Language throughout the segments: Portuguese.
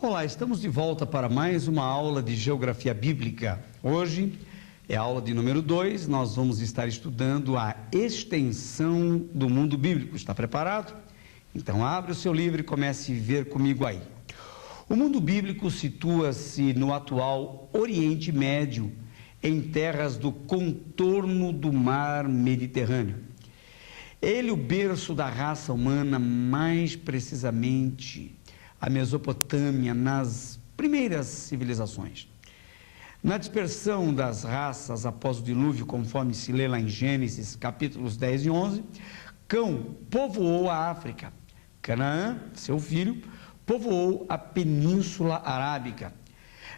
Olá, estamos de volta para mais uma aula de Geografia Bíblica. Hoje é a aula de número 2, nós vamos estar estudando a extensão do mundo bíblico. Está preparado? Então abre o seu livro e comece a ver comigo aí. O mundo bíblico situa-se no atual Oriente Médio, em terras do contorno do mar Mediterrâneo. Ele é o berço da raça humana, mais precisamente a Mesopotâmia, nas primeiras civilizações. Na dispersão das raças após o dilúvio, conforme se lê lá em Gênesis, capítulos 10 e 11, Cão povoou a África. Canaã, seu filho, povoou a Península Arábica.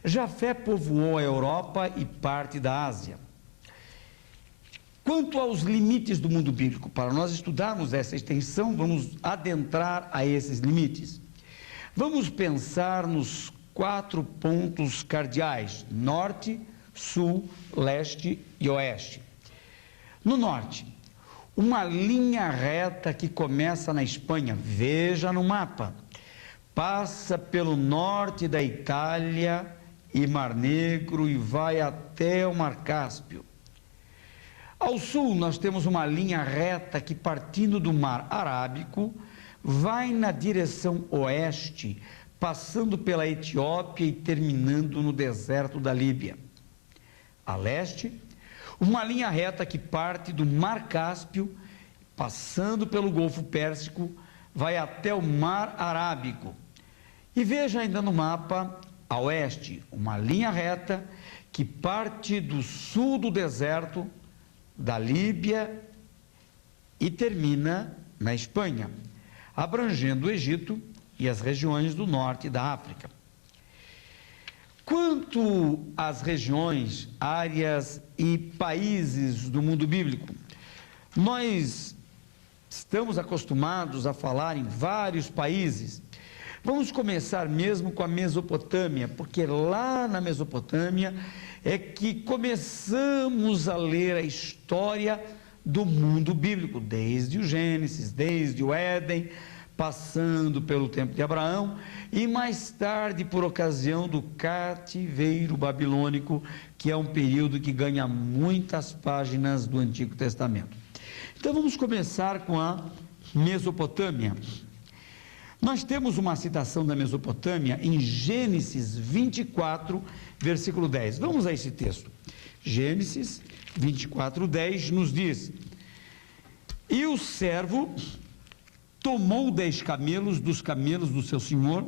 Jafé povoou a Europa e parte da Ásia. Quanto aos limites do mundo bíblico, para nós estudarmos essa extensão, vamos adentrar a esses limites. Vamos pensar nos 4 pontos cardeais: norte, sul, leste e oeste. No norte, uma linha reta que começa na Espanha, veja no mapa, passa pelo norte da Itália e Mar Negro e vai até o Mar Cáspio. Ao sul, nós temos uma linha reta que, partindo do Mar Arábico, vai na direção oeste, passando pela Etiópia e terminando no deserto da Líbia. A leste, uma linha reta que parte do Mar Cáspio, passando pelo Golfo Pérsico, vai até o Mar Arábico. E veja ainda no mapa, a oeste, uma linha reta que parte do sul do deserto da Líbia e termina na Espanha, abrangendo o Egito e as regiões do norte da África. Quanto às regiões, áreas e países do mundo bíblico, nós estamos acostumados a falar em vários países. Vamos começar mesmo com a Mesopotâmia, porque lá na Mesopotâmia é que começamos a ler a história do mundo bíblico, desde o Gênesis, desde o Éden, passando pelo tempo de Abraão e mais tarde por ocasião do cativeiro babilônico, que é um período que ganha muitas páginas do Antigo Testamento. Então vamos começar com a Mesopotâmia. Nós temos uma citação da Mesopotâmia em Gênesis 24, versículo 10. Vamos a esse texto. Gênesis 24, 10 nos diz: E o servo tomou 10 camelos dos camelos do seu senhor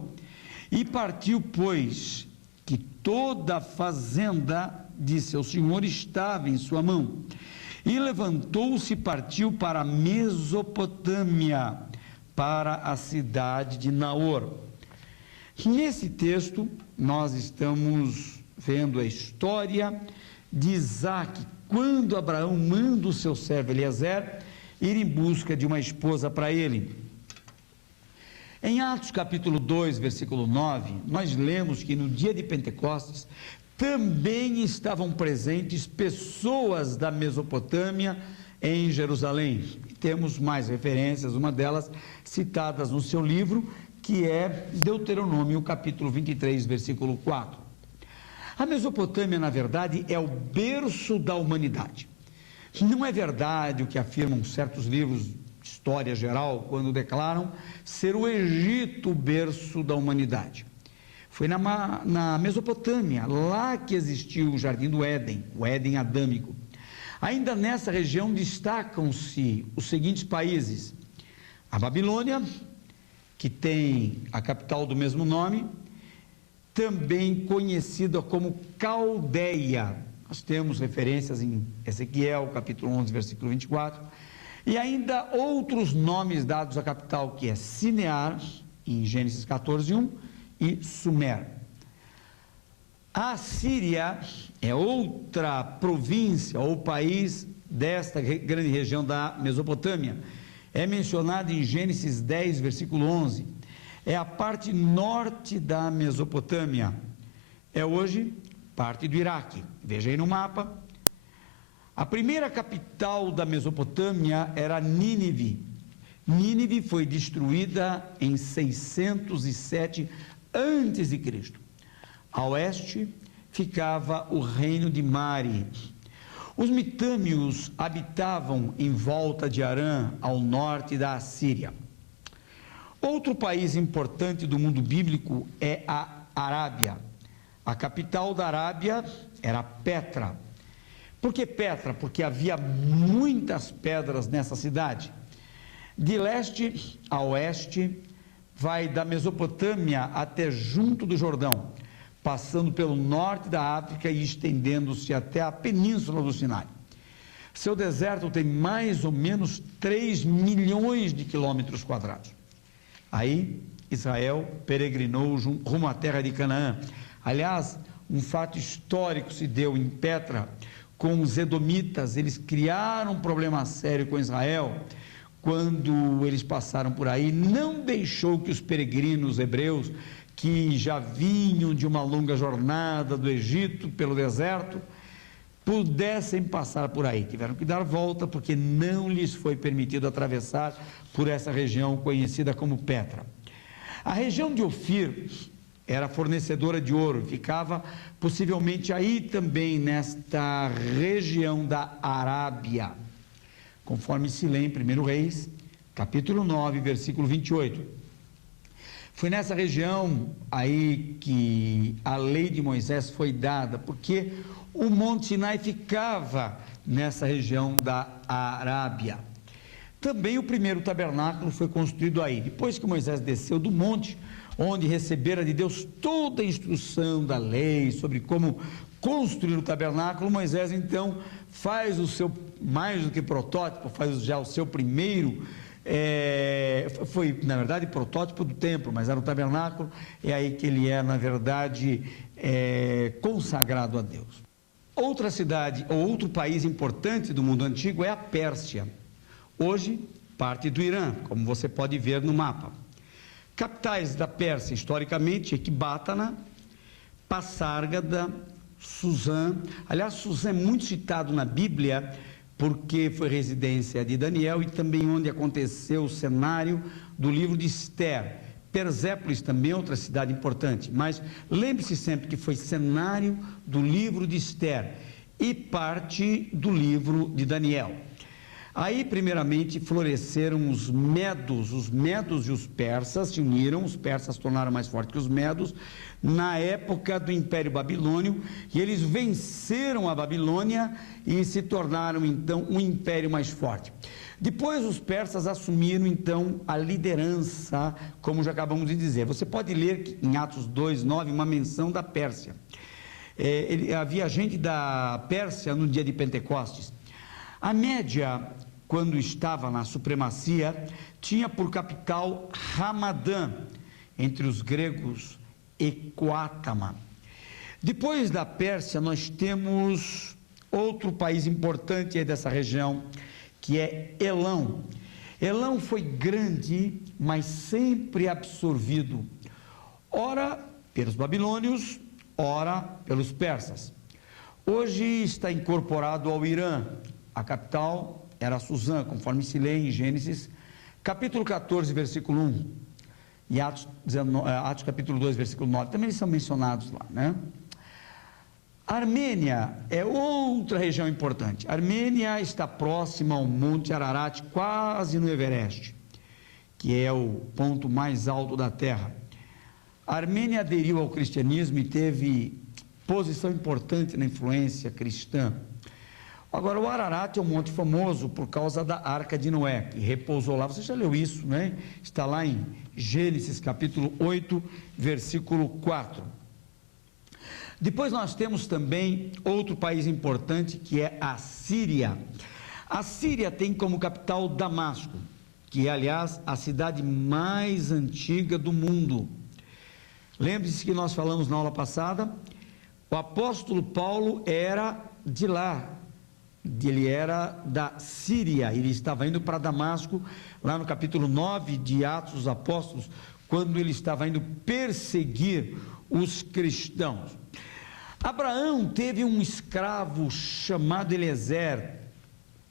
e partiu, pois que toda a fazenda de seu senhor estava em sua mão. E levantou-se e partiu para a Mesopotâmia, para a cidade de Naor. Nesse texto, nós estamos vendo a história de Isaac, quando Abraão manda o seu servo Eliezer ir em busca de uma esposa para ele. Em Atos capítulo 2, versículo 9, nós lemos que no dia de Pentecostes também estavam presentes pessoas da Mesopotâmia em Jerusalém. E temos mais referências, uma delas citadas no seu livro, que é Deuteronômio capítulo 23, versículo 4. A Mesopotâmia, na verdade, é o berço da humanidade. Não é verdade o que afirmam certos livros de história geral, quando declaram ser o Egito o berço da humanidade. Foi na Mesopotâmia, lá que existiu o Jardim do Éden, o Éden adâmico. Ainda nessa região destacam-se os seguintes países: a Babilônia, que tem a capital do mesmo nome, também conhecida como Caldeia. Nós temos referências em Ezequiel, capítulo 11, versículo 24, e ainda outros nomes dados à capital, que é Sinear, em Gênesis 14, 1, e Sumer. A Síria é outra província ou país desta grande região da Mesopotâmia. É mencionada em Gênesis 10, versículo 11. É a parte norte da Mesopotâmia. É hoje parte do Iraque. Veja aí no mapa. A primeira capital da Mesopotâmia era Nínive. Nínive foi destruída em 607 antes de Cristo. A oeste ficava o reino de Mari. Os mitâmeos habitavam em volta de Arã, ao norte da Assíria. Outro país importante do mundo bíblico é a Arábia. A capital da Arábia era Petra. Por que Petra? Porque havia muitas pedras nessa cidade. De leste a oeste, vai da Mesopotâmia até junto do Jordão, passando pelo norte da África e estendendo-se até a península do Sinai. Seu deserto tem mais ou menos 3 milhões de quilômetros quadrados. Aí, Israel peregrinou rumo à terra de Canaã. Aliás, um fato histórico se deu em Petra com os edomitas. Eles criaram um problema sério com Israel quando eles passaram por aí. Não deixou que os peregrinos hebreus, que já vinham de uma longa jornada do Egito pelo deserto, pudessem passar por aí. Tiveram que dar volta porque não lhes foi permitido atravessar por essa região conhecida como Petra. A região de Ofir era fornecedora de ouro, ficava possivelmente aí também nesta região da Arábia, conforme se lê em 1 Reis, capítulo 9, versículo 28. Foi nessa região aí que a lei de Moisés foi dada, porque o Monte Sinai ficava nessa região da Arábia. Também o primeiro tabernáculo foi construído aí. Depois que Moisés desceu do monte, onde recebera de Deus toda a instrução da lei sobre como construir o tabernáculo, Moisés então faz o seu, mais do que protótipo, faz já o seu primeiro, foi na verdade protótipo do templo, mas era o tabernáculo, é aí que ele é na verdade consagrado a Deus. Outra cidade ou outro país importante do mundo antigo é a Pérsia, hoje parte do Irã, como você pode ver no mapa. Capitais da Pérsia historicamente: Ecbátana, Passárgada, Suzã. Aliás, Suzã é muito citado na Bíblia porque foi residência de Daniel e também onde aconteceu o cenário do livro de Ester. Persépolis também é outra cidade importante, mas lembre-se sempre que foi cenário do livro de Ester e parte do livro de Daniel. Aí, primeiramente, floresceram os medos e os persas se uniram, os persas tornaram mais fortes que os medos, na época do Império Babilônio, e eles venceram a Babilônia e se tornaram, então, um império mais forte. Depois, os persas assumiram, então, a liderança, como já acabamos de dizer. Você pode ler em Atos 2:9 uma menção da Pérsia. Havia gente da Pérsia no dia de Pentecostes. A Média, quando estava na supremacia, tinha por capital Ramadã, entre os gregos Equátama. Depois da Pérsia, nós temos outro país importante aí dessa região, que é Elão. Elão foi grande, mas sempre absorvido, ora pelos babilônios, ora pelos persas. Hoje está incorporado ao Irã. A capital era Suzã, conforme se lê em Gênesis, capítulo 14, versículo 1, e Atos capítulo 2, versículo 9, também eles são mencionados lá, né? Armênia é outra região importante. Armênia está próxima ao Monte Ararat, quase no Everest, que é o ponto mais alto da Terra. A Armênia aderiu ao cristianismo e teve posição importante na influência cristã. Agora, o Ararat é um monte famoso por causa da Arca de Noé, que repousou lá. Você já leu isso, né? Está lá em Gênesis, capítulo 8, versículo 4. Depois nós temos também outro país importante, que é a Síria. A Síria tem como capital Damasco, que é, aliás, a cidade mais antiga do mundo. Lembre-se que nós falamos na aula passada, o apóstolo Paulo era de lá. Ele era da Síria, ele estava indo para Damasco, lá no capítulo 9 de Atos dos Apóstolos, quando ele estava indo perseguir os cristãos. Abraão teve um escravo chamado Eliezer,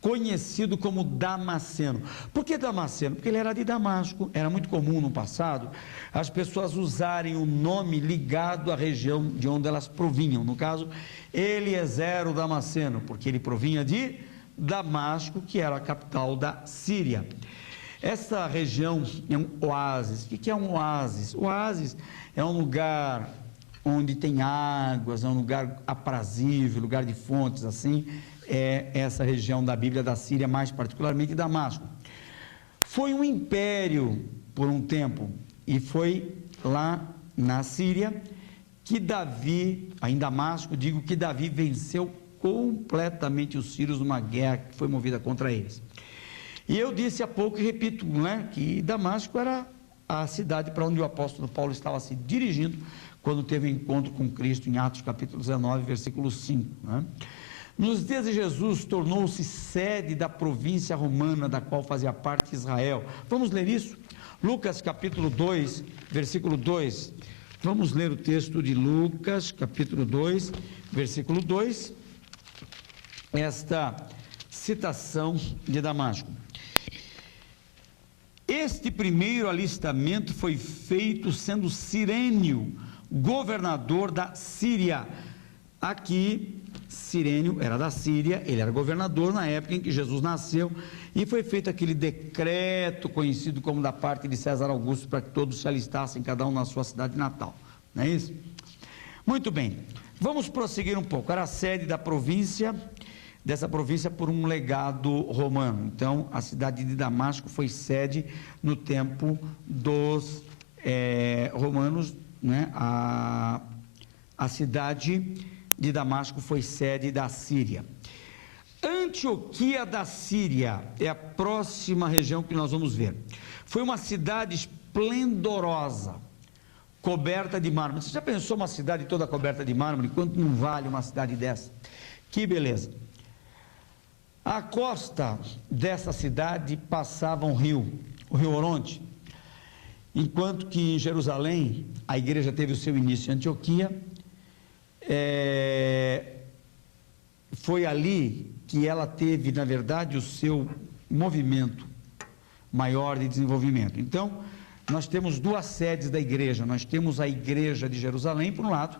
conhecido como Damasceno. Por que Damasceno? Porque ele era de Damasco. Era muito comum no passado as pessoas usarem o nome ligado à região de onde elas provinham. No caso, Eliezer o Damasceno, porque ele provinha de Damasco, que era a capital da Síria. Essa região é um oásis. O que é um oásis? O oásis é um lugar onde tem águas, é um lugar aprazível, lugar de fontes, assim. É essa região da Bíblia da Síria, mais particularmente Damasco. Foi um império por um tempo, e foi lá na Síria que Davi, em Damasco, digo que Davi venceu completamente os sírios numa guerra que foi movida contra eles. E eu disse há pouco e repito, né, que Damasco era a cidade para onde o apóstolo Paulo estava se dirigindo quando teve um encontro com Cristo em Atos capítulo 19, versículo 5, né? Nos dias de Jesus, tornou-se sede da província romana, da qual fazia parte Israel. Vamos ler isso? Lucas capítulo 2, versículo 2. Vamos ler o texto de Lucas, capítulo 2, versículo 2. Esta citação de Damasco. Este primeiro alistamento foi feito sendo Cirênio governador da Síria. Aqui, Cirênio era da Síria, ele era governador na época em que Jesus nasceu, e foi feito aquele decreto conhecido como da parte de César Augusto, para que todos se alistassem, cada um na sua cidade natal, não é isso? Muito bem, vamos prosseguir um pouco. Era a sede da província, dessa província por um legado romano. Então, a cidade de Damasco foi sede no tempo dos romanos, né? A cidade de Damasco foi sede da Síria. Antioquia da Síria é a próxima região que nós vamos ver. Foi uma cidade esplendorosa, coberta de mármore. Você já pensou uma cidade toda coberta de mármore? Quanto não vale uma cidade dessa? Que beleza! A costa dessa cidade passava um rio, o Rio Oronte, enquanto que em Jerusalém a igreja teve o seu início em Antioquia. Foi ali que ela teve, na verdade, o seu movimento maior de desenvolvimento. Então, nós temos duas sedes da igreja. Nós temos a igreja de Jerusalém, por um lado,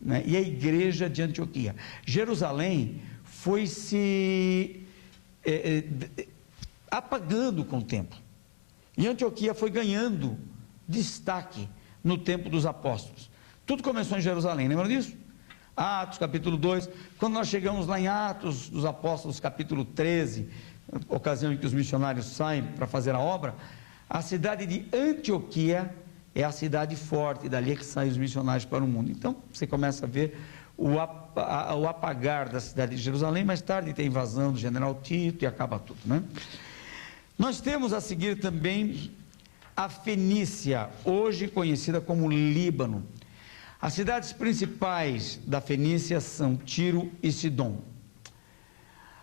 né, e a igreja de Antioquia. Jerusalém foi se apagando com o tempo, e Antioquia foi ganhando destaque no tempo dos apóstolos. Tudo começou em Jerusalém, lembra disso? Atos capítulo 2, quando nós chegamos lá em Atos dos Apóstolos capítulo 13, ocasião em que os missionários saem para fazer a obra, a cidade de Antioquia é a cidade forte, dali é que saem os missionários para o mundo. Então você começa a ver o apagar da cidade de Jerusalém. Mais tarde tem a invasão do general Tito e acaba tudo, né? Nós temos a seguir também a Fenícia, hoje conhecida como Líbano. As cidades principais da Fenícia são Tiro e Sidom.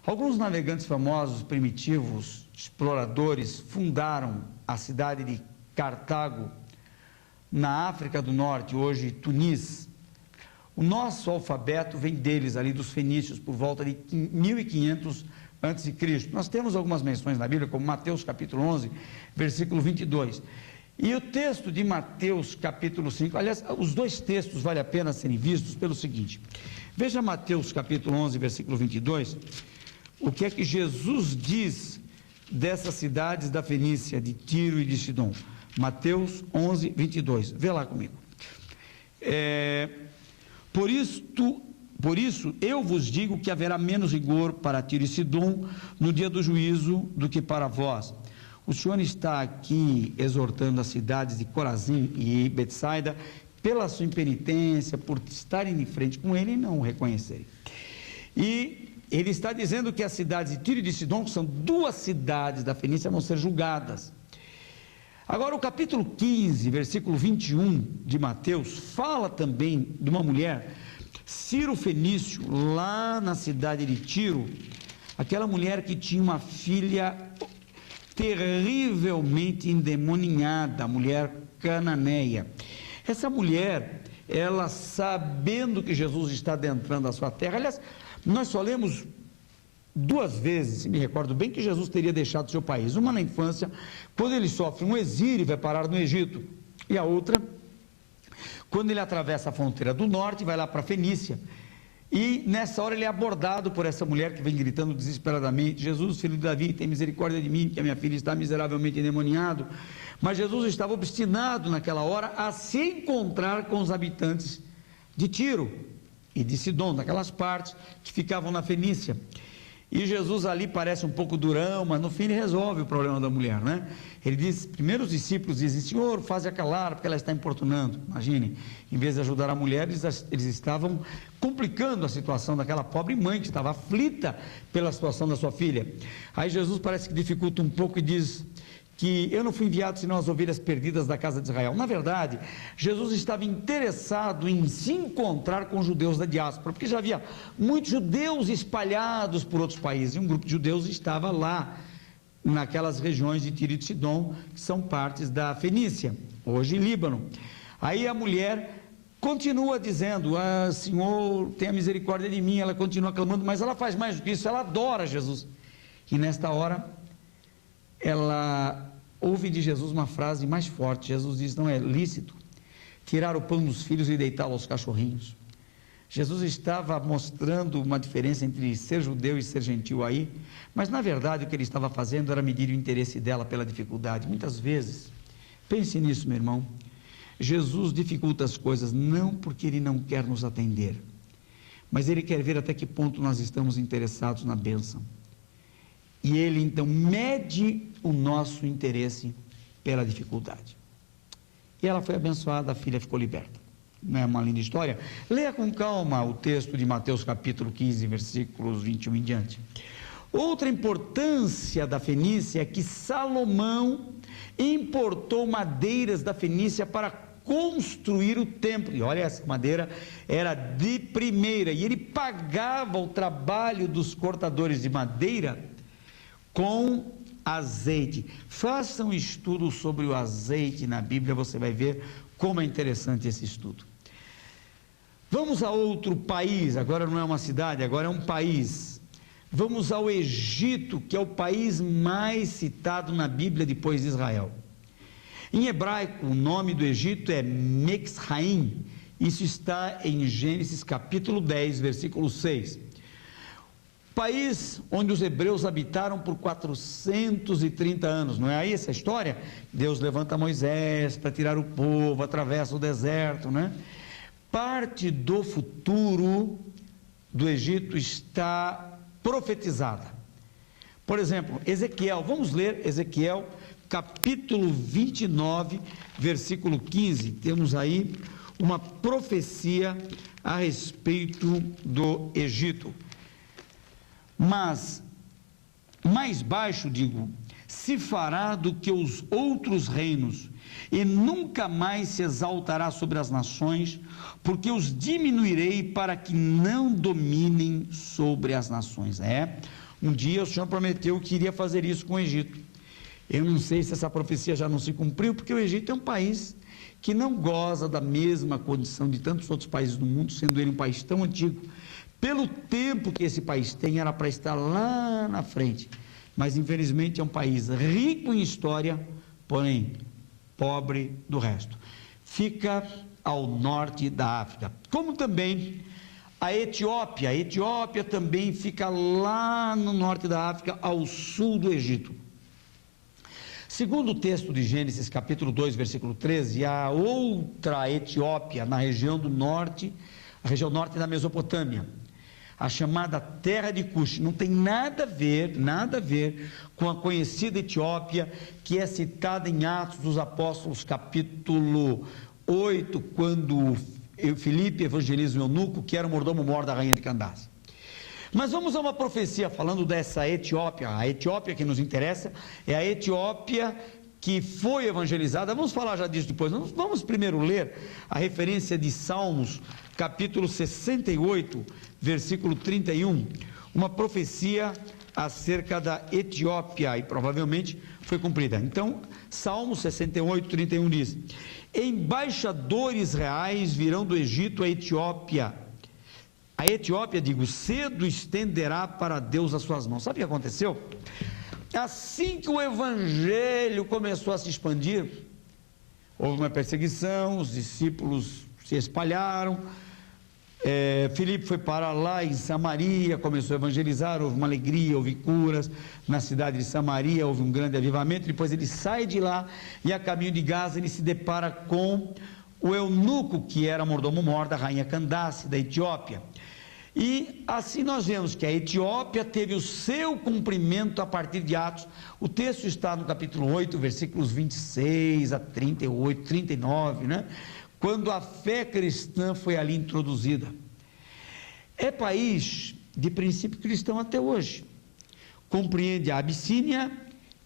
Alguns navegantes famosos, primitivos, exploradores, fundaram a cidade de Cartago, na África do Norte, hoje Tunis. O nosso alfabeto vem deles, ali dos fenícios, por volta de 1500 a.C. Nós temos algumas menções na Bíblia, como Mateus capítulo 11, versículo 22. E o texto de Mateus capítulo 5, aliás, os dois textos vale a pena serem vistos pelo seguinte. Veja Mateus capítulo 11, versículo 22, o que é que Jesus diz dessas cidades da Fenícia, de Tiro e de Sidom. Mateus 11, 22, vê lá comigo. Por isso eu vos digo que haverá menos rigor para Tiro e Sidom no dia do juízo do que para vós. O Senhor está aqui exortando as cidades de Corazim e Betsaida pela sua impenitência, por estarem em frente com ele e não o reconhecerem. E ele está dizendo que as cidades de Tiro e de Sidom, que são duas cidades da Fenícia, vão ser julgadas. Agora, o capítulo 15, versículo 21 de Mateus, fala também de uma mulher, Ciro Fenício, lá na cidade de Tiro, aquela mulher que tinha uma filha terrivelmente endemoninhada, a mulher cananeia. Essa mulher, ela sabendo que Jesus está adentrando a sua terra, aliás, nós só lemos duas vezes, me recordo bem, que Jesus teria deixado seu país. Uma na infância, quando ele sofre um exílio e vai parar no Egito, e a outra, quando ele atravessa a fronteira do norte e vai lá para a Fenícia. E nessa hora ele é abordado por essa mulher que vem gritando desesperadamente: Jesus, filho de Davi, tem misericórdia de mim, que a minha filha está miseravelmente endemoniado. Mas Jesus estava obstinado naquela hora a se encontrar com os habitantes de Tiro e de Sidom, daquelas partes que ficavam na Fenícia. E Jesus ali parece um pouco durão, mas no fim ele resolve o problema da mulher, né? Ele diz, primeiro os discípulos dizem: Senhor, faze-a calar, porque ela está importunando. Imaginem, em vez de ajudar a mulher, eles estavam complicando a situação daquela pobre mãe que estava aflita pela situação da sua filha. Aí Jesus parece que dificulta um pouco e diz que eu não fui enviado senão as ovelhas perdidas da casa de Israel. Na verdade, Jesus estava interessado em se encontrar com os judeus da diáspora, porque já havia muitos judeus espalhados por outros países, e um grupo de judeus estava lá, naquelas regiões de Tiro e de Sidom, que são partes da Fenícia, hoje Líbano. Aí a mulher continua dizendo: Senhor, tenha misericórdia de mim. Ela continua clamando, mas ela faz mais do que isso, ela adora Jesus. E nesta hora, ela ouve de Jesus uma frase mais forte. Jesus diz: não é lícito tirar o pão dos filhos e deitá-lo aos cachorrinhos. Jesus estava mostrando uma diferença entre ser judeu e ser gentil aí, mas na verdade o que ele estava fazendo era medir o interesse dela pela dificuldade. Muitas vezes, pense nisso, meu irmão, Jesus dificulta as coisas não porque ele não quer nos atender, mas ele quer ver até que ponto nós estamos interessados na bênção. E ele então mede o nosso interesse pela dificuldade. E ela foi abençoada, a filha ficou liberta. Não é uma linda história? Leia com calma o texto de Mateus capítulo 15, versículos 21 em diante. Outra importância da Fenícia é que Salomão importou madeiras da Fenícia para construir o templo. E olha, essa madeira era de primeira, e ele pagava o trabalho dos cortadores de madeira com azeite. Faça um estudo sobre o azeite na Bíblia, você vai ver como é interessante esse estudo. Vamos a outro país, agora não é uma cidade, agora é um país. Vamos ao Egito, que é o país mais citado na Bíblia depois de Israel. Em hebraico, o nome do Egito é Mexraim. Isso está em Gênesis capítulo 10, versículo 6. País onde os hebreus habitaram por 430 anos, não é aí essa história? Deus levanta Moisés para tirar o povo, atravessa o deserto, né? Parte do futuro do Egito está profetizada. Por exemplo, Ezequiel, vamos ler Ezequiel capítulo 29, versículo 15, temos aí uma profecia a respeito do Egito. Mas, mais baixo, digo, se fará do que os outros reinos, e nunca mais se exaltará sobre as nações, porque os diminuirei para que não dominem sobre as nações. Um dia o Senhor prometeu que iria fazer isso com o Egito. Eu não sei se essa profecia já não se cumpriu, porque o Egito é um país que não goza da mesma condição de tantos outros países do mundo, sendo ele um país tão antigo. Pelo tempo que esse país tem, era para estar lá na frente, mas infelizmente é um país rico em história, porém pobre do resto. Fica ao norte da África, como também a Etiópia também fica lá no norte da África, ao sul do Egito. Segundo o texto de Gênesis capítulo 2, versículo 13, a outra Etiópia, na região do norte, a região norte da Mesopotâmia, a chamada terra de Cush, não tem nada a ver com a conhecida Etiópia, que é citada em Atos dos Apóstolos capítulo 8, quando Filipe evangeliza o eunuco, que era o mordomo-mor da rainha de Candace. Mas vamos a uma profecia falando dessa Etiópia. A Etiópia que nos interessa é a Etiópia que foi evangelizada. Vamos falar já disso depois. Vamos primeiro ler a referência de Salmos, capítulo 68, versículo 31, uma profecia acerca da Etiópia, e provavelmente foi cumprida. Então, Salmo 68, 31 diz: embaixadores reais virão do Egito à Etiópia, A Etiópia, digo, cedo estenderá para Deus as suas mãos. Sabe o que aconteceu? Assim que o evangelho começou a se expandir, houve uma perseguição, os discípulos se espalharam, Filipe foi para lá em Samaria, começou a evangelizar, houve uma alegria, houve curas na cidade de Samaria, houve um grande avivamento. Depois ele sai de lá e a caminho de Gaza ele se depara com o eunuco, que era mordomo-mor da rainha Candace, da Etiópia. E assim nós vemos que a Etiópia teve o seu cumprimento a partir de Atos. O texto está no capítulo 8, versículos 26 a 38, 39, né? Quando a fé cristã foi ali introduzida. É país de princípio cristão até hoje. Compreende a Abissínia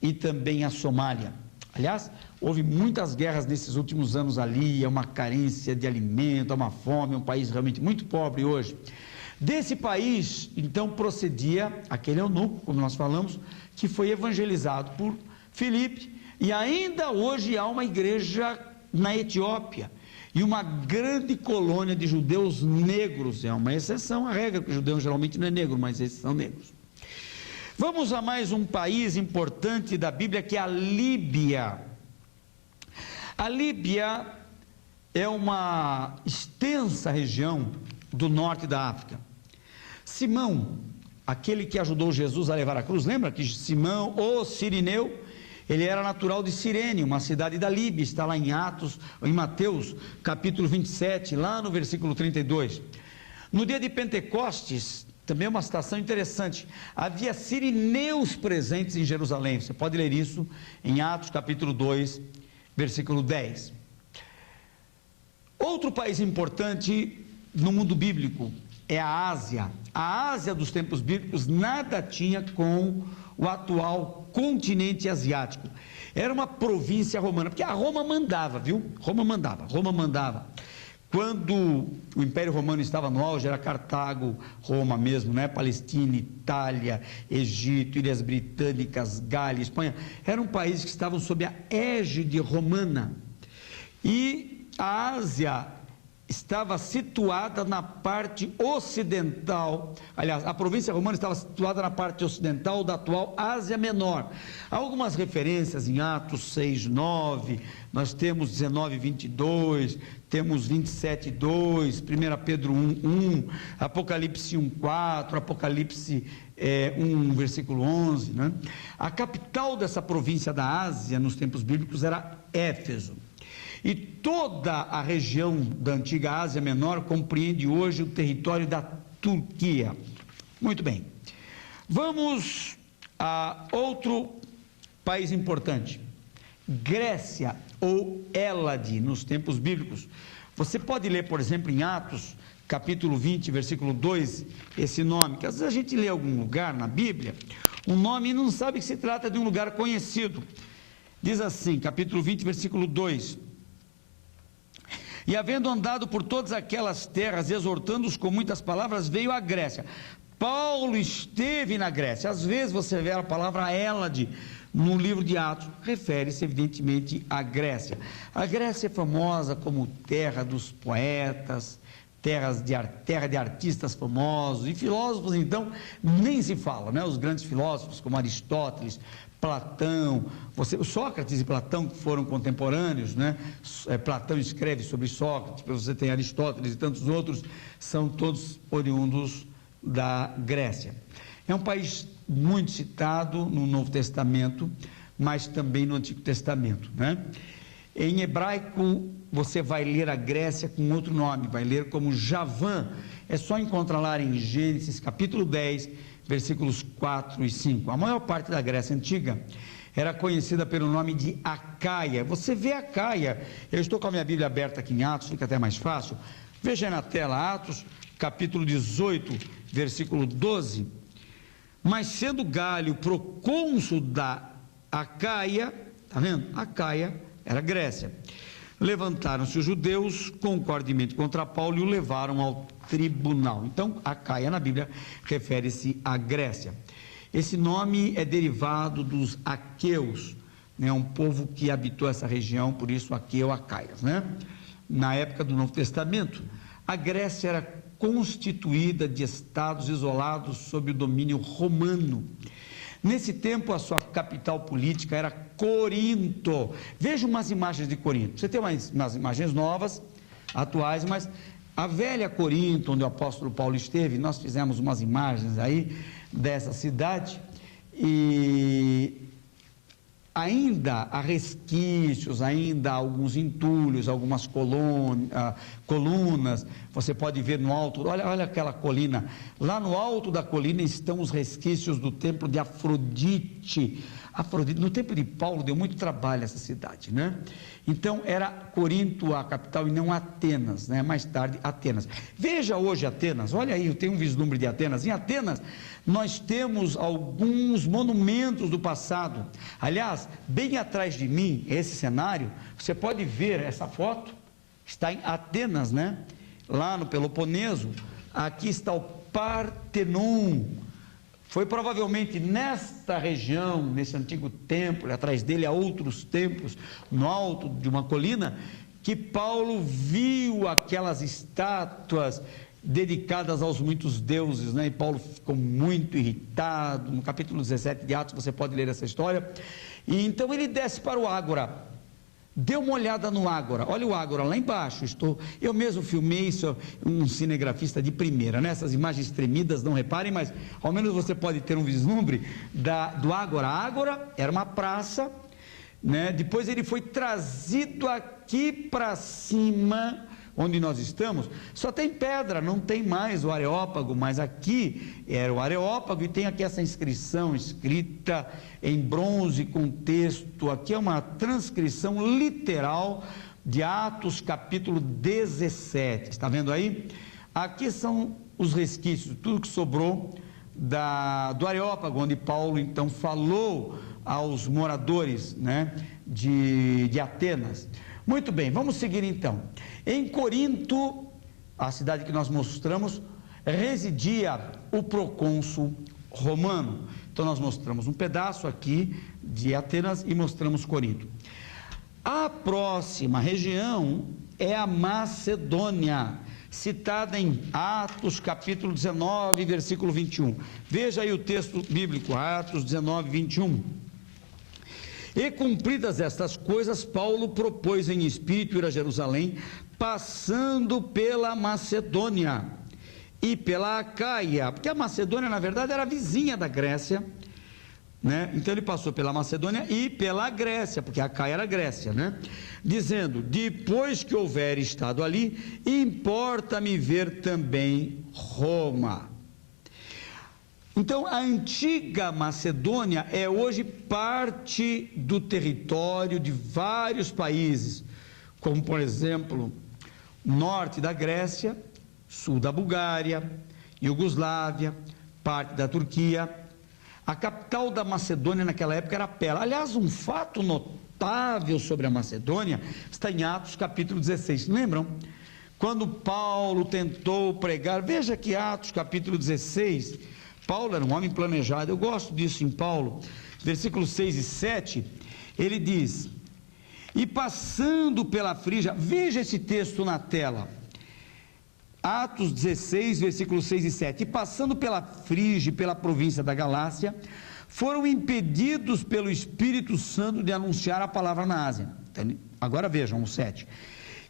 e também a Somália. Aliás, houve muitas guerras nesses últimos anos ali, é uma carência de alimento, é uma fome, é um país realmente muito pobre hoje. Desse país, então, procedia aquele eunuco, como nós falamos, que foi evangelizado por Filipe, e ainda hoje há uma igreja na Etiópia, e uma grande colônia de judeus negros, é uma exceção à regra, porque o judeu geralmente não é negro, mas esses são negros. Vamos a mais um país importante da Bíblia, que é a Líbia. A Líbia é uma extensa região do norte da África. Simão, aquele que ajudou Jesus a levar a cruz, lembra que Simão, o Cirineu, ele era natural de Cirene, uma cidade da Líbia, está lá em Atos, em Mateus, capítulo 27, lá no versículo 32. No dia de Pentecostes, também é uma citação interessante, havia sirineus presentes em Jerusalém, você pode ler isso em Atos, capítulo 2, versículo 10. Outro país importante no mundo bíblico é a Ásia. A Ásia dos tempos bíblicos nada tinha com o atual continente asiático. Era uma província romana, porque a Roma mandava, viu? Roma mandava. Quando o Império Romano estava no auge, era Cartago, Roma mesmo, né? Palestina, Itália, Egito, Ilhas Britânicas, Gália, Espanha, eram países que estavam sob a égide romana. E a Ásia estava situada na parte ocidental, aliás, a província romana estava situada na parte ocidental da atual Ásia Menor. Há algumas referências em Atos 6, 9, nós temos 19, 22, temos 27, 2, 1 Pedro 1, 1, Apocalipse 1, 4, Apocalipse 1, versículo 11, né? A capital dessa província da Ásia, nos tempos bíblicos, era Éfeso. E toda a região da antiga Ásia Menor compreende hoje o território da Turquia. Muito bem. Vamos a outro país importante. Grécia ou Hélade, nos tempos bíblicos. Você pode ler, por exemplo, em Atos, capítulo 20, versículo 2, esse nome, que às vezes a gente lê em algum lugar na Bíblia, um nome e não sabe que se trata de um lugar conhecido. Diz assim, capítulo 20, versículo 2: E havendo andado por todas aquelas terras, exortando-os com muitas palavras, veio à Grécia. Paulo esteve na Grécia. Às vezes você vê a palavra Hélade no livro de Atos, refere-se evidentemente à Grécia. A Grécia é famosa como terra dos poetas, terra de artistas famosos, e filósofos então nem se fala, né? Os grandes filósofos como Aristóteles, Platão, Sócrates e Platão que foram contemporâneos, né? Platão escreve sobre Sócrates, você tem Aristóteles e tantos outros, são todos oriundos da Grécia. É um país muito citado no Novo Testamento, mas também no Antigo Testamento, né? Em hebraico, você vai ler a Grécia com outro nome, vai ler como Javã. É só encontrar lá em Gênesis, capítulo 10, versículos 4 e 5. A maior parte da Grécia Antiga era conhecida pelo nome de Acaia. Você vê Acaia, eu estou com a minha Bíblia aberta aqui em Atos, fica até mais fácil. Veja na tela, Atos, capítulo 18, versículo 12. Mas sendo Galho procônsul da Acaia, está vendo? Acaia era Grécia. Levantaram-se os judeus concordemente contra Paulo e o levaram ao tribunal. Então, Acaia na Bíblia refere-se à Grécia. Esse nome é derivado dos aqueus, né? Um povo que habitou essa região, por isso aqueu, Acaias, né? Na época do Novo Testamento, a Grécia era constituída de estados isolados sob o domínio romano. Nesse tempo, a sua capital política era Corinto. Veja umas imagens de Corinto. Você tem umas imagens novas, atuais, mas a velha Corinto, onde o apóstolo Paulo esteve, nós fizemos umas imagens aí dessa cidade, e ainda há resquícios, ainda há alguns entulhos, algumas colunas, você pode ver no alto, olha aquela colina, lá no alto da colina estão os resquícios do templo de Afrodite. No tempo de Paulo deu muito trabalho essa cidade, né? Então era Corinto a capital e não Atenas, né? Mais tarde Atenas. Veja hoje Atenas, olha aí, eu tenho um vislumbre de Atenas. Em Atenas nós temos alguns monumentos do passado. Aliás, bem atrás de mim, esse cenário, você pode ver essa foto, está em Atenas, né? Lá no Peloponeso. Aqui está o Partenon. Foi provavelmente nesta região, nesse antigo templo, atrás dele há outros templos, no alto de uma colina, que Paulo viu aquelas estátuas dedicadas aos muitos deuses, né? E Paulo ficou muito irritado. No capítulo 17 de Atos você pode ler essa história. E então ele desce para o Ágora. Dê uma olhada no Ágora, olha o Ágora lá embaixo, eu mesmo filmei isso, um cinegrafista de primeira, né? Essas imagens tremidas, não reparem, mas ao menos você pode ter um vislumbre do Ágora. A Ágora era uma praça, né? Depois ele foi trazido aqui para cima, onde nós estamos, só tem pedra, não tem mais o Areópago, mas aqui era o Areópago, e tem aqui essa inscrição escrita em bronze com texto, aqui é uma transcrição literal de Atos capítulo 17, está vendo aí? Aqui são os resquícios, tudo que sobrou do Areópago, onde Paulo então falou aos moradores, né, de Atenas. Muito bem, vamos seguir então. Em Corinto, a cidade que nós mostramos, residia o procônsul romano. Então nós mostramos um pedaço aqui de Atenas e mostramos Corinto. A próxima região é a Macedônia, citada em Atos capítulo 19, versículo 21. Veja aí o texto bíblico, Atos 19, 21. E cumpridas estas coisas, Paulo propôs em espírito ir a Jerusalém, passando pela Macedônia e pela Acaia, porque a Macedônia na verdade era vizinha da Grécia, né? Então ele passou pela Macedônia e pela Grécia, porque a Acaia era Grécia, né? Dizendo: depois que houver estado ali, importa-me ver também Roma. Então, a antiga Macedônia é hoje parte do território de vários países, como, por exemplo, norte da Grécia, sul da Bulgária, Iugoslávia, parte da Turquia. A capital da Macedônia naquela época era Pela. Aliás, um fato notável sobre a Macedônia está em Atos capítulo 16. Lembram? Quando Paulo tentou pregar, veja que Atos capítulo 16... Paulo era um homem planejado, eu gosto disso em Paulo, versículos 6 e 7, ele diz: e passando pela Frígia, veja esse texto na tela, Atos 16, versículos 6 e 7, e passando pela Frígia e pela província da Galácia, foram impedidos pelo Espírito Santo de anunciar a palavra na Ásia. Agora vejam o 7.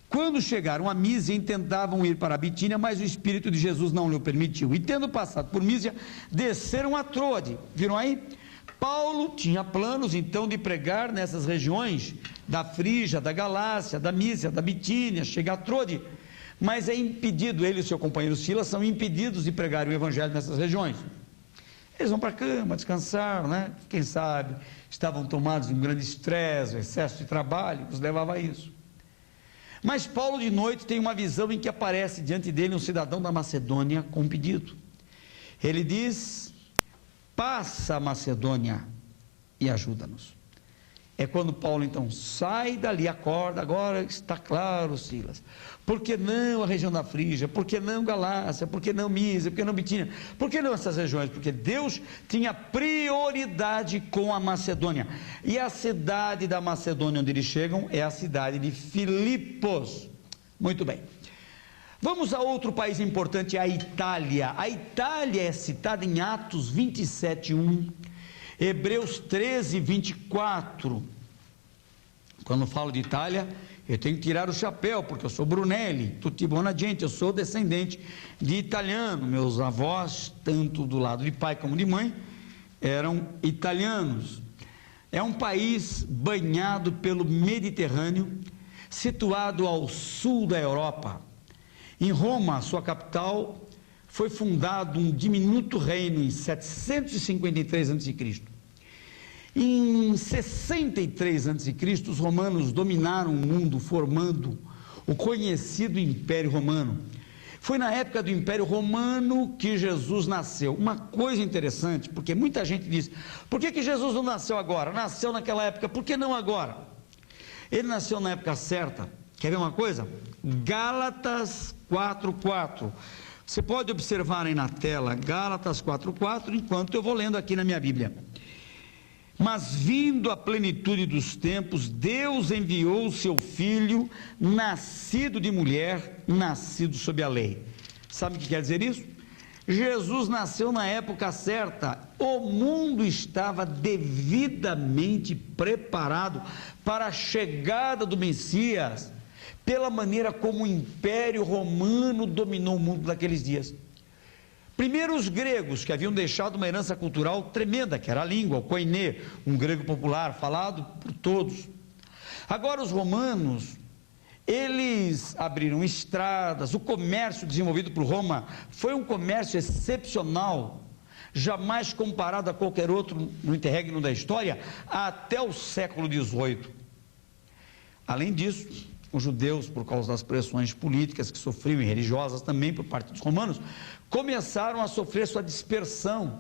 Quando chegaram a Mísia, intentavam ir para a Bitínia, mas o Espírito de Jesus não lhe permitiu. E tendo passado por Mísia, desceram a Troade. Viram aí? Paulo tinha planos, então, de pregar nessas regiões da Frígia, da Galácia, da Mísia, da Bitínia, chega a Troade. Mas é impedido, ele e seu companheiro Silas são impedidos de pregar o Evangelho nessas regiões. Eles vão para a cama, descansar, né? Quem sabe, estavam tomados de um grande estresse, excesso de trabalho, os levava a isso. Mas Paulo de noite tem uma visão em que aparece diante dele um cidadão da Macedônia com um pedido. Ele diz: passa a Macedônia e ajuda-nos. É quando Paulo então sai dali, acorda, agora está claro, Silas. Por que não a região da Frígia? Por que não Galácia? Por que não Mísia? Por que não Bitínia? Por que não essas regiões? Porque Deus tinha prioridade com a Macedônia. E a cidade da Macedônia onde eles chegam é a cidade de Filipos. Muito bem. Vamos a outro país importante, a Itália. A Itália é citada em Atos 27:1, Hebreus 13:24. Quando falo de Itália, eu tenho que tirar o chapéu, porque eu sou Brunelli, tutti buona gente, eu sou descendente de italiano. Meus avós, tanto do lado de pai como de mãe, eram italianos. É um país banhado pelo Mediterrâneo, situado ao sul da Europa. Em Roma, sua capital, foi fundado um diminuto reino em 753 a.C. Em 63 a.C., os romanos dominaram o mundo, formando o conhecido Império Romano. Foi na época do Império Romano que Jesus nasceu. Uma coisa interessante, porque muita gente diz, por que Jesus não nasceu agora? Nasceu naquela época, por que não agora? Ele nasceu na época certa. Quer ver uma coisa? Gálatas 4:4. Você pode observar aí na tela, Gálatas 4:4, enquanto eu vou lendo aqui na minha Bíblia. Mas vindo a plenitude dos tempos, Deus enviou o seu Filho, nascido de mulher, nascido sob a lei. Sabe o que quer dizer isso? Jesus nasceu na época certa, o mundo estava devidamente preparado para a chegada do Messias, pela maneira como o Império Romano dominou o mundo naqueles dias. Primeiro os gregos, que haviam deixado uma herança cultural tremenda, que era a língua, o koiné, um grego popular, falado por todos. Agora os romanos, eles abriram estradas, o comércio desenvolvido por Roma foi um comércio excepcional, jamais comparado a qualquer outro no interregno da história, até o século XVIII. Além disso, os judeus, por causa das pressões políticas que sofriam e religiosas também por parte dos romanos, começaram a sofrer sua dispersão.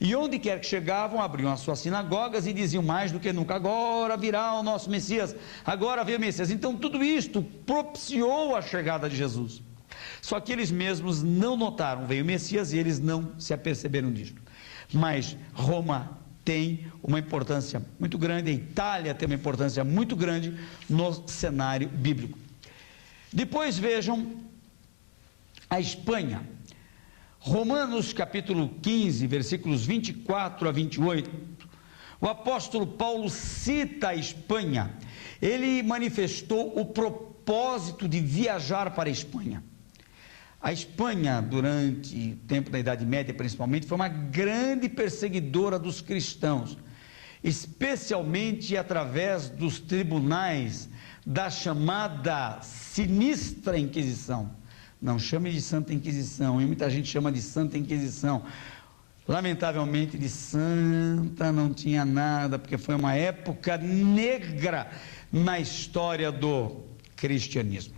E onde quer que chegavam, abriam as suas sinagogas e diziam mais do que nunca, agora virá o nosso Messias, agora veio o Messias. Então tudo isto propiciou a chegada de Jesus. Só que eles mesmos não notaram, veio o Messias e eles não se aperceberam disto. Mas Roma tem uma importância muito grande, a Itália tem uma importância muito grande no cenário bíblico. Depois vejam a Espanha. Romanos capítulo 15, versículos 24 a 28, o apóstolo Paulo cita a Espanha. Ele manifestou o propósito de viajar para a Espanha. A Espanha, durante o tempo da Idade Média principalmente, foi uma grande perseguidora dos cristãos, especialmente através dos tribunais da chamada Sinistra Inquisição. Não chame de Santa Inquisição, e muita gente chama de Santa Inquisição. Lamentavelmente de santa não tinha nada, porque foi uma época negra na história do cristianismo.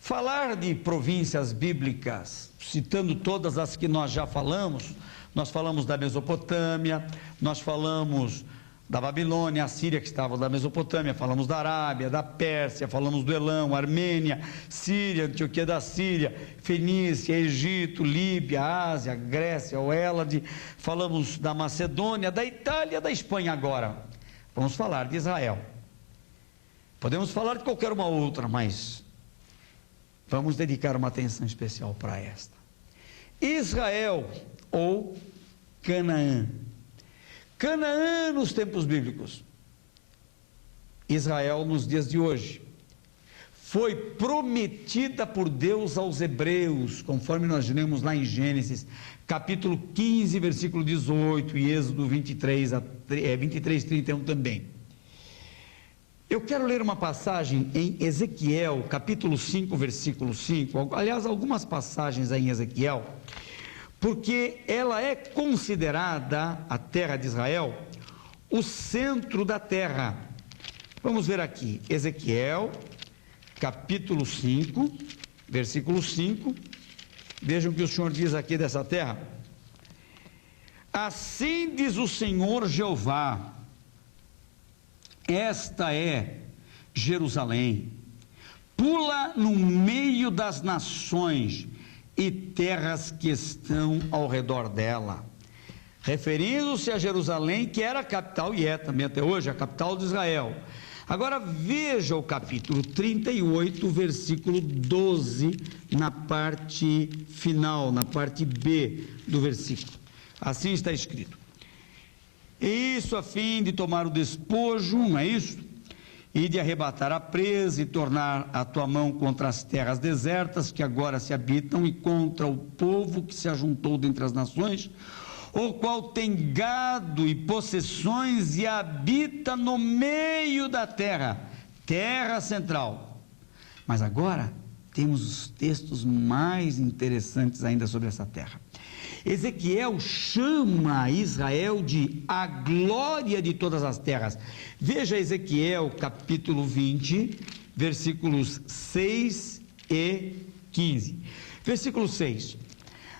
Falar de províncias bíblicas, citando todas as que nós já falamos, nós falamos da Mesopotâmia, nós falamos da Babilônia, a Síria que estava da Mesopotâmia, falamos da Arábia, da Pérsia, falamos do Elão, Armênia, Síria, Antioquia da Síria, Fenícia, Egito, Líbia, Ásia, Grécia, o Hélade, falamos da Macedônia, da Itália, da Espanha agora. Vamos falar de Israel. Podemos falar de qualquer uma outra, mas vamos dedicar uma atenção especial para esta. Israel ou Canaã. Canaã nos tempos bíblicos, Israel nos dias de hoje, foi prometida por Deus aos hebreus, conforme nós lemos lá em Gênesis, capítulo 15, versículo 18, e Êxodo 23, 31 também. Eu quero ler uma passagem em Ezequiel, capítulo 5, versículo 5, aliás, algumas passagens aí em Ezequiel, porque ela é considerada, a terra de Israel, o centro da terra. Vamos ver aqui, Ezequiel, capítulo 5, versículo 5, vejam o que o Senhor diz aqui dessa terra. Assim diz o Senhor Jeová, esta é Jerusalém, pula no meio das nações e terras que estão ao redor dela, referindo-se a Jerusalém, que era a capital, e é também até hoje a capital de Israel. Agora veja o capítulo 38, versículo 12, na parte final, na parte B do versículo. Assim está escrito: isso a fim de tomar o despojo, não é isso? E de arrebatar a presa e tornar a tua mão contra as terras desertas que agora se habitam e contra o povo que se ajuntou dentre as nações, o qual tem gado e possessões e habita no meio da terra, terra central. Mas agora temos os textos mais interessantes ainda sobre essa terra. Ezequiel chama Israel de a glória de todas as terras. Veja Ezequiel capítulo 20, versículos 6 e 15. Versículo 6.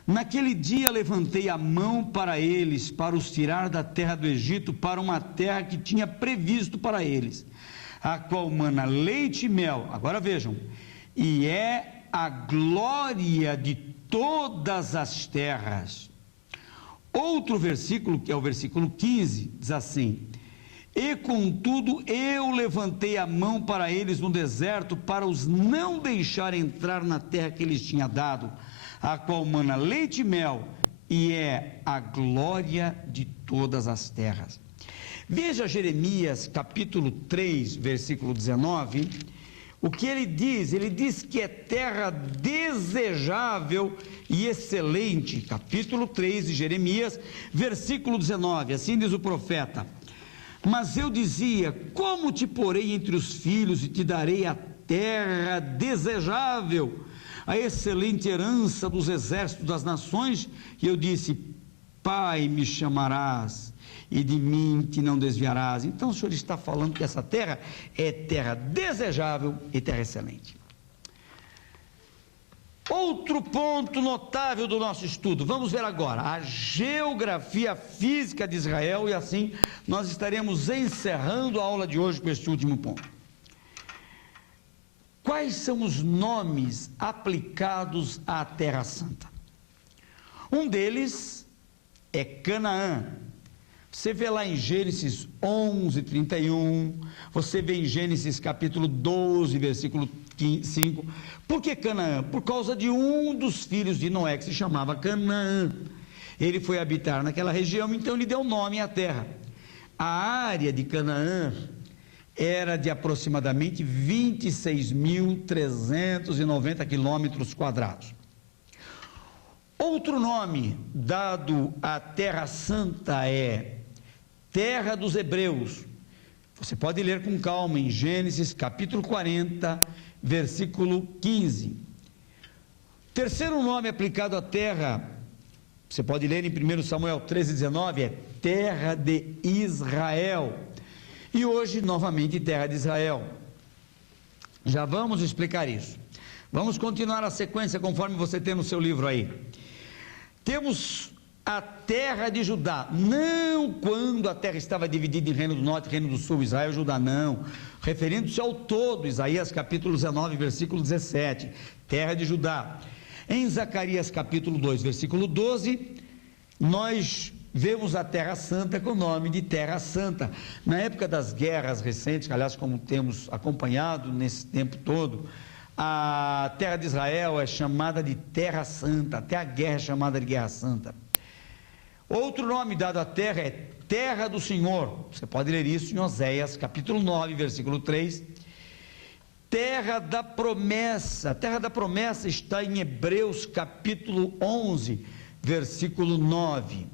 Naquele dia levantei a mão para eles, para os tirar da terra do Egito, para uma terra que tinha previsto para eles, a qual mana leite e mel. Agora vejam, e é a glória de todas as terras. Outro versículo, que é o versículo 15, diz assim: e contudo eu levantei a mão para eles no deserto, para os não deixar entrar na terra que lhes tinha dado, a qual mana leite e mel, e é a glória de todas as terras. Veja Jeremias capítulo 3, versículo 19, o que ele diz que é terra desejável e excelente, capítulo 3 de Jeremias, versículo 19, assim diz o profeta: mas eu dizia, como te porei entre os filhos e te darei a terra desejável, a excelente herança dos exércitos das nações, e eu disse, Pai me chamarás, e de mim te não desviarás. Então o Senhor está falando que essa terra é terra desejável e terra excelente. Outro ponto notável do nosso estudo, vamos ver agora a geografia física de Israel, e assim nós estaremos encerrando a aula de hoje com este último ponto. Quais são os nomes aplicados à Terra Santa? Um deles é Canaã. Você vê lá em Gênesis 11, 31, você vê em Gênesis capítulo 12, versículo 5. Por que Canaã? Por causa de um dos filhos de Noé, que se chamava Canaã. Ele foi habitar naquela região, então ele deu nome à terra. A área de Canaã era de aproximadamente 26.390 quilômetros quadrados. Outro nome dado à Terra Santa é Terra dos Hebreus. Você pode ler com calma em Gênesis capítulo 40, versículo 15. Terceiro nome aplicado à terra, você pode ler em 1 Samuel 13:19, é Terra de Israel. E hoje, novamente, Terra de Israel. Já vamos explicar isso. Vamos continuar a sequência conforme você tem no seu livro aí. Temos a terra de Judá, não quando a terra estava dividida em Reino do Norte e Reino do Sul, Israel e Judá, não, referindo-se ao todo, Isaías capítulo 19, versículo 17, terra de Judá. Em Zacarias capítulo 2, versículo 12, nós vemos a Terra Santa com o nome de Terra Santa. Na época das guerras recentes, aliás, como temos acompanhado nesse tempo todo, a terra de Israel é chamada de Terra Santa, até a guerra é chamada de Guerra Santa. Outro nome dado à terra é Terra do Senhor. Você pode ler isso em Oséias capítulo 9, versículo 3. Terra da Promessa. A Terra da Promessa está em Hebreus capítulo 11, versículo 9.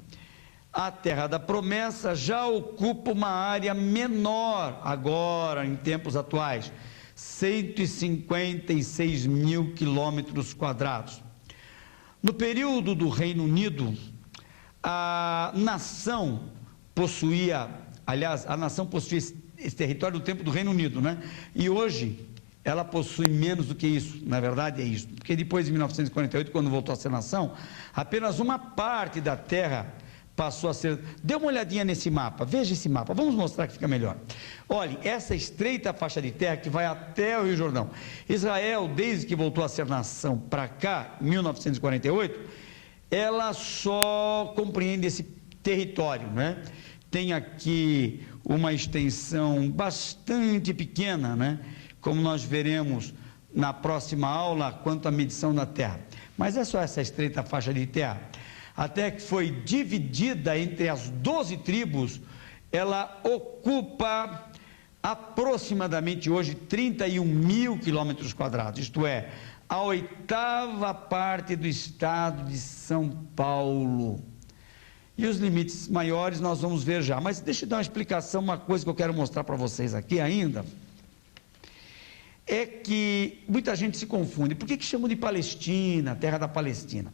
A Terra da Promessa já ocupa uma área menor agora, em tempos atuais, 156 mil quilômetros quadrados. No período do Reino Unido, a nação possuía esse território do tempo do Reino Unido, né? E hoje ela possui menos do que isso, na verdade é isso, porque depois de 1948, quando voltou a ser nação, apenas uma parte da terra passou a ser. Dê uma olhadinha nesse mapa, veja esse mapa, vamos mostrar que fica melhor. Olhe, essa estreita faixa de terra que vai até o Rio Jordão. Israel, desde que voltou a ser nação para cá, em 1948, ela só compreende esse território, né? Tem aqui uma extensão bastante pequena, né? Como nós veremos na próxima aula, quanto à medição da terra. Mas é só essa estreita faixa de terra. A terra que foi dividida entre as 12 tribos, ela ocupa aproximadamente hoje 31 mil quilômetros quadrados, isto é, a 8ª parte do estado de São Paulo. E os limites maiores nós vamos ver já, mas deixa eu dar uma explicação, uma coisa que eu quero mostrar para vocês aqui ainda, é que muita gente se confunde. Por que chamam de Palestina, terra da Palestina?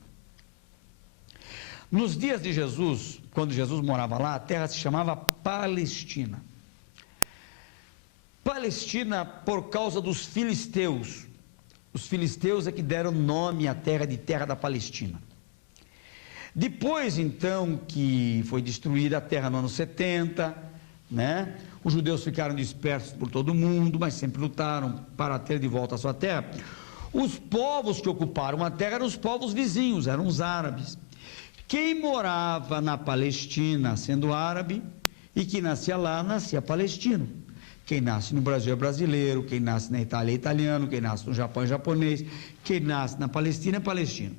Nos dias de Jesus, quando Jesus morava lá, a terra se chamava Palestina. Palestina por causa dos filisteus. Os filisteus é que deram nome à terra de terra da Palestina. Depois, então, que foi destruída a terra no ano 70, né? Os judeus ficaram dispersos por todo o mundo, mas sempre lutaram para ter de volta a sua terra. Os povos que ocuparam a terra eram os povos vizinhos, eram os árabes. Quem morava na Palestina, sendo árabe, e que nascia lá, nascia palestino. Quem nasce no Brasil é brasileiro, quem nasce na Itália é italiano, quem nasce no Japão é japonês, quem nasce na Palestina é palestino.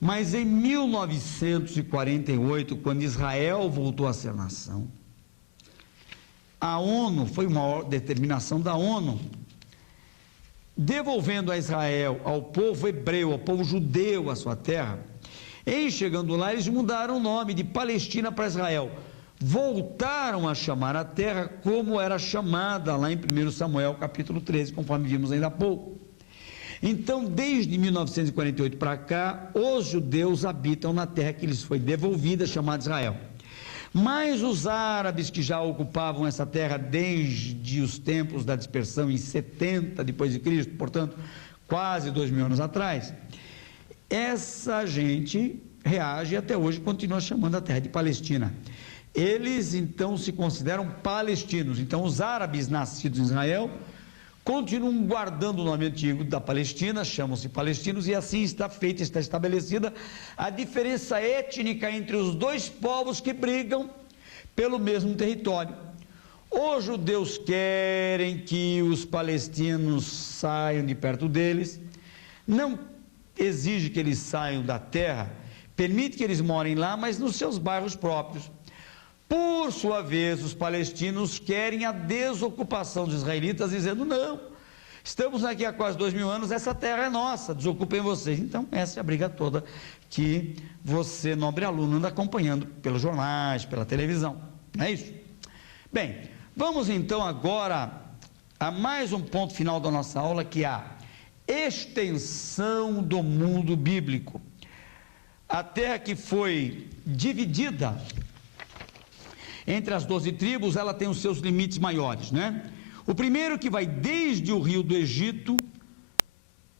Mas em 1948, quando Israel voltou a ser nação, a ONU, foi uma determinação da ONU, devolvendo a Israel, ao povo hebreu, ao povo judeu, a sua terra. Em chegando lá, eles mudaram o nome de Palestina para Israel. Voltaram a chamar a terra como era chamada lá em 1 Samuel, capítulo 13, conforme vimos ainda há pouco. Então, desde 1948 para cá, os judeus habitam na terra que lhes foi devolvida, chamada Israel. Mas os árabes que já ocupavam essa terra desde os tempos da dispersão em 70 depois de Cristo, portanto, quase 2000 anos atrás, essa gente reage e até hoje continua chamando a terra de Palestina. Eles então se consideram palestinos. Então os árabes nascidos em Israel continuam guardando o nome antigo da Palestina, chamam-se palestinos, e assim está feita, está estabelecida a diferença étnica entre os dois povos que brigam pelo mesmo território. Os judeus querem que os palestinos saiam de perto deles, não exige que eles saiam da terra, permite que eles morem lá, mas nos seus bairros próprios. Por sua vez, os palestinos querem a desocupação dos israelitas, dizendo: não, estamos aqui há quase 2000 anos, essa terra é nossa, desocupem vocês. Então, essa é a briga toda que você, nobre aluno, anda acompanhando pelos jornais, pela televisão, não é isso? Bem, vamos então agora a mais um ponto final da nossa aula, que é a extensão do mundo bíblico. A terra que foi dividida entre as 12 tribos, ela tem os seus limites maiores, né? O primeiro, que vai desde o rio do Egito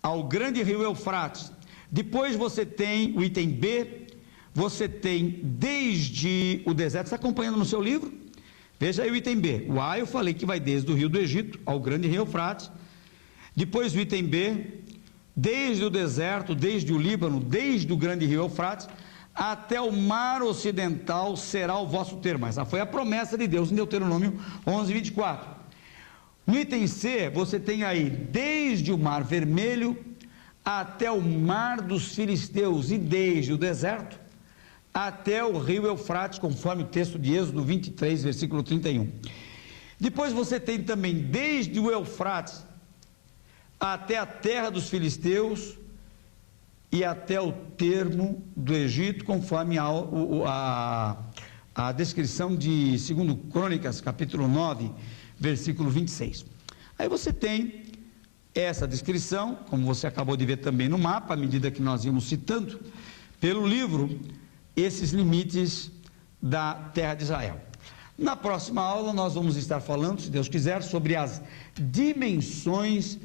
ao grande rio Eufrates. Depois você tem o item B, você tem desde o deserto. Está acompanhando no seu livro? Veja aí o item B. O A eu falei que vai desde o rio do Egito ao grande rio Eufrates. Depois o item B, desde o deserto, desde o Líbano, desde o grande rio Eufrates, até o mar ocidental será o vosso termo. Essa foi a promessa de Deus em Deuteronômio 11, 24. No item C, você tem aí desde o mar vermelho até o mar dos filisteus, e desde o deserto até o rio Eufrates, conforme o texto de Êxodo 23, versículo 31. Depois você tem também desde o Eufrates até a terra dos filisteus e até o termo do Egito, conforme a descrição de 2 Crônicas, capítulo 9, versículo 26. Aí você tem essa descrição, como você acabou de ver também no mapa, à medida que nós íamos citando, pelo livro, esses limites da terra de Israel. Na próxima aula nós vamos estar falando, se Deus quiser, sobre as dimensões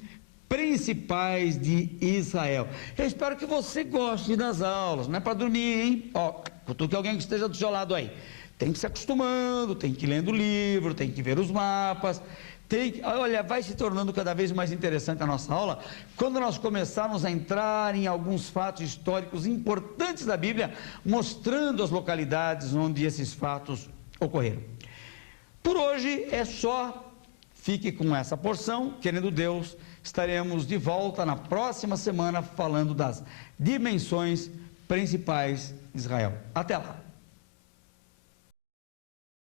principais de Israel. Eu espero que você goste das aulas, não é para dormir, hein? Cutuque alguém que esteja do seu lado aí. Tem que se acostumando, tem que ir lendo o livro, tem que ver os mapas, olha, vai se tornando cada vez mais interessante a nossa aula, quando nós começarmos a entrar em alguns fatos históricos importantes da Bíblia, mostrando as localidades onde esses fatos ocorreram. Por hoje é só. Fique com essa porção, querendo Deus, estaremos de volta na próxima semana falando das dimensões principais de Israel. Até lá!